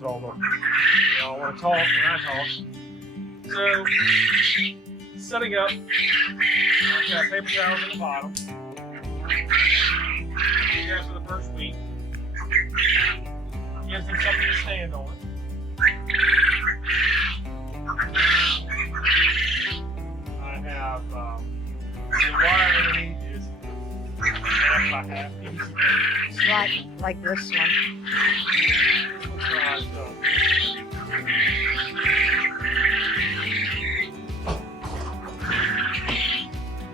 course, they all want to talk when I talk. So, setting up, I've got paper towels in the bottom. Here for the first week. Gives them something to stand on. I have the wire underneath is half by half. It's like this one.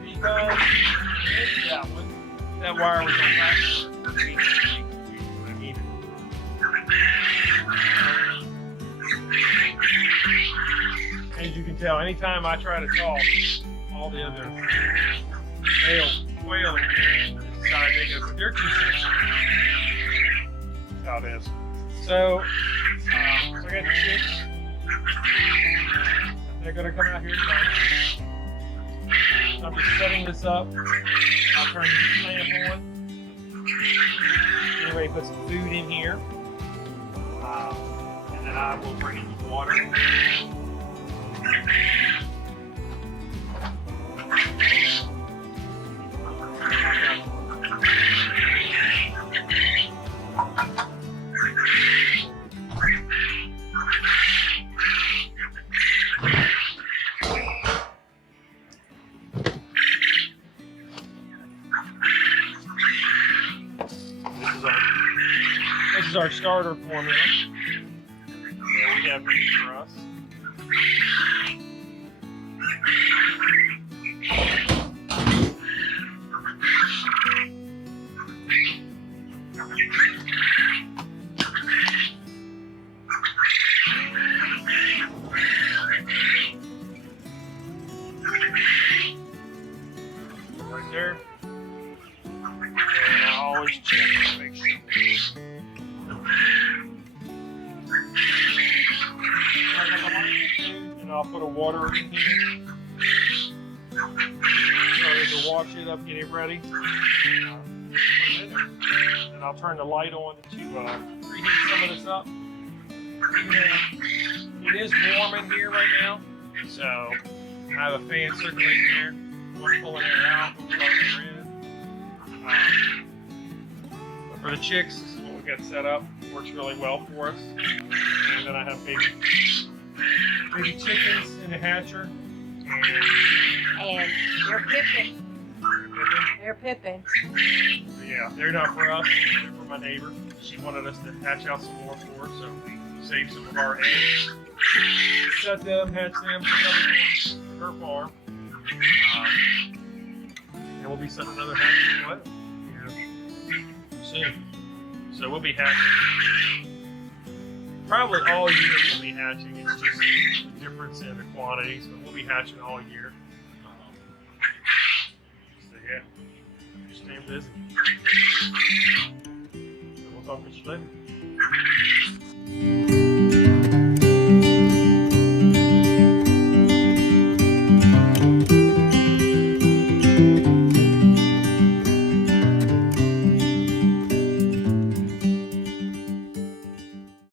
Because that wire was on back for me. I need it. As you can tell, anytime I try to talk, all the other male quail decide they're too sensitive. That's how it is. So I got the chicks. They're going to come out here tonight. So I'm just setting this up. I'll turn the lamp on. Get ready to put some food in here. And then I will bring in the water. This is our starter formula. So we have these for us. Right there. And I always check to make sure. And I'll put a water in here. So to wash it up, get it ready. And I'll turn the light on to preheat some of this up. It is warm in here right now, so I have a fan circulating there. One pulling air out, one blowing air in. But for the chicks, this is what we got set up. Works really well for us. And then I have baby chickens in the hatcher. And they're pippin'. They're pippin'. So yeah, they're not for us, they're for my neighbor. She wanted us to hatch out some more for her, so we saved some of our eggs. Set them, hatch them for her farm. And we'll be setting another hatch as well soon. So we'll be hatching. Probably all year we'll be hatching. It's just the difference in the quantities, but we'll be hatching all year. So yeah, just stay busy. So we'll talk to you later.